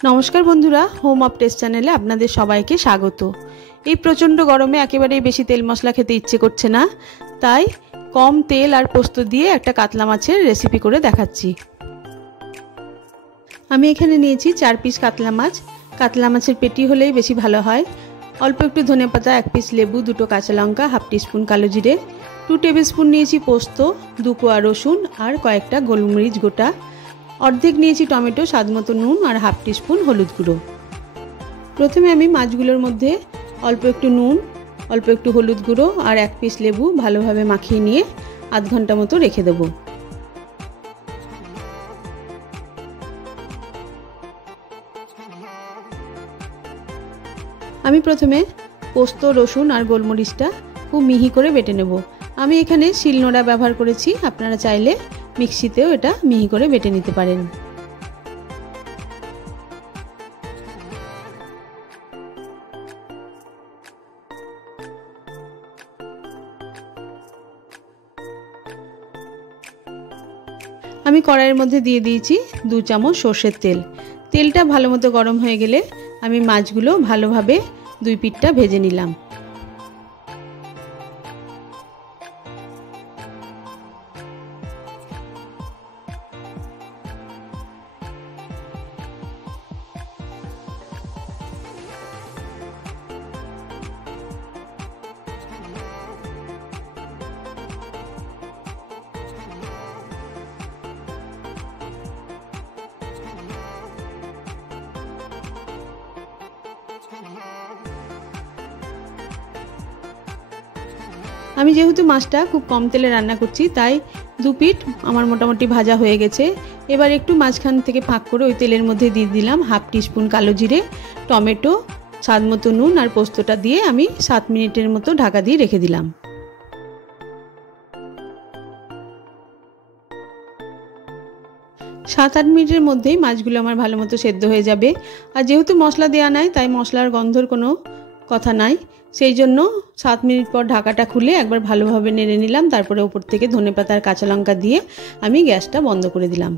नमस्कार बंधुरा home of test चैनेले आपनादेर सबाइके स्वागत। এই प्रचंड गरमे एकेबारेई बेशी तेल मशला खेते इচ্ছে करছে ना, ताई कम तेल और पोस्त दिए एक कातला माछेर रेसिपि करे देखाচ্ছি। आमी एखाने निয়েছি 4 पिस कातला माछ। कातला माछेर पेटी होलेई बेशी भालो हय। अल्प एकटु धने पाता, 1 पिस लेबू, 2টো काँचा लंका, हाफ टीस्पुन कालो जिरे, 2 टेबिलस्पुन निয়েছি पोस्त, 2 कोয়া रसुन और कयेकटा गोलमरिच गोटा, अर्धेक निয়েছি टमेटो, स्वादमतो नुन और हाफ टीस्पुन हलुद गुঁড়ো। प्रथमे आमी माछगुलोर मध्य अल्प एकटु नुन, अल्प एकटु हलुद गुঁড়ো और 1 पिस लेबू भालोभाবে माखिয়ে निয়ে आध घंटा मतो रेखे देब। आमी प्रथमे पोस्त, रसुन और गोलमरिचटा खूब मिहि करे बेटे नेब। आमी एखाने शिलनोड़ा व्यवहार करेছি, आपनारा चाइले मिक्सितेও এটা মিহি করে বেটে নিতে পারেন। আমি কড়াইয়ের মধ্যে দিয়ে দিয়েছি 2 চামচ সরষের তেল। তেলটা ভালোমতো গরম হয়ে গেলে আমি মাছগুলো ভালোভাবে 2 পিঠটা ভেজে নিলাম। আমি যেহেতু মাছটা খুব কম তেলে রান্না করছি, তাই 2 পিঠ আমার মোটামুটি ভাজা হয়ে গেছে। এবার একটু মাঝখান থেকে ফাঁক করে ওই তেলের মধ্যে দিয়ে দিলাম হাফ টিস্পুন কালো জিরে, টমেটো, স্বাদমতো নুন আর পোস্তটা দিয়ে আমি 7 মিনিটের মতো ঢাকা দিয়ে রেখে দিলাম। 7-8 মিনিটের মধ্যেই মাছগুলো আমার ভালোমতো সেদ্ধ হয়ে যাবে। আর যেহেতু মশলা দেওয়া নাই, তাই মশলার গন্ধর কোনো কথা নাই, সেই জন্য 7 মিনিট পর ঢাকাটা খুলে একবার ভালোভাবে নেড়ে নিলাম। তারপরে উপর থেকে ধনেপাতা আর কাঁচা লঙ্কা দিয়ে আমি গ্যাসটা বন্ধ করে দিলাম।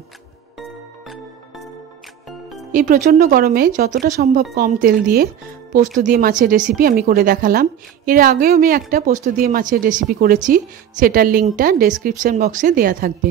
এই প্রচণ্ড গরমে যতটা সম্ভব কম তেল দিয়ে পোস্ত দিয়ে মাছের রেসিপি আমি করে দেখালাম। এর আগেও আমি একটা পোস্ত দিয়ে মাছের রেসিপি করেছি, সেটার লিঙ্কটা ডেসক্রিপশন বক্সে দেওয়া থাকবে।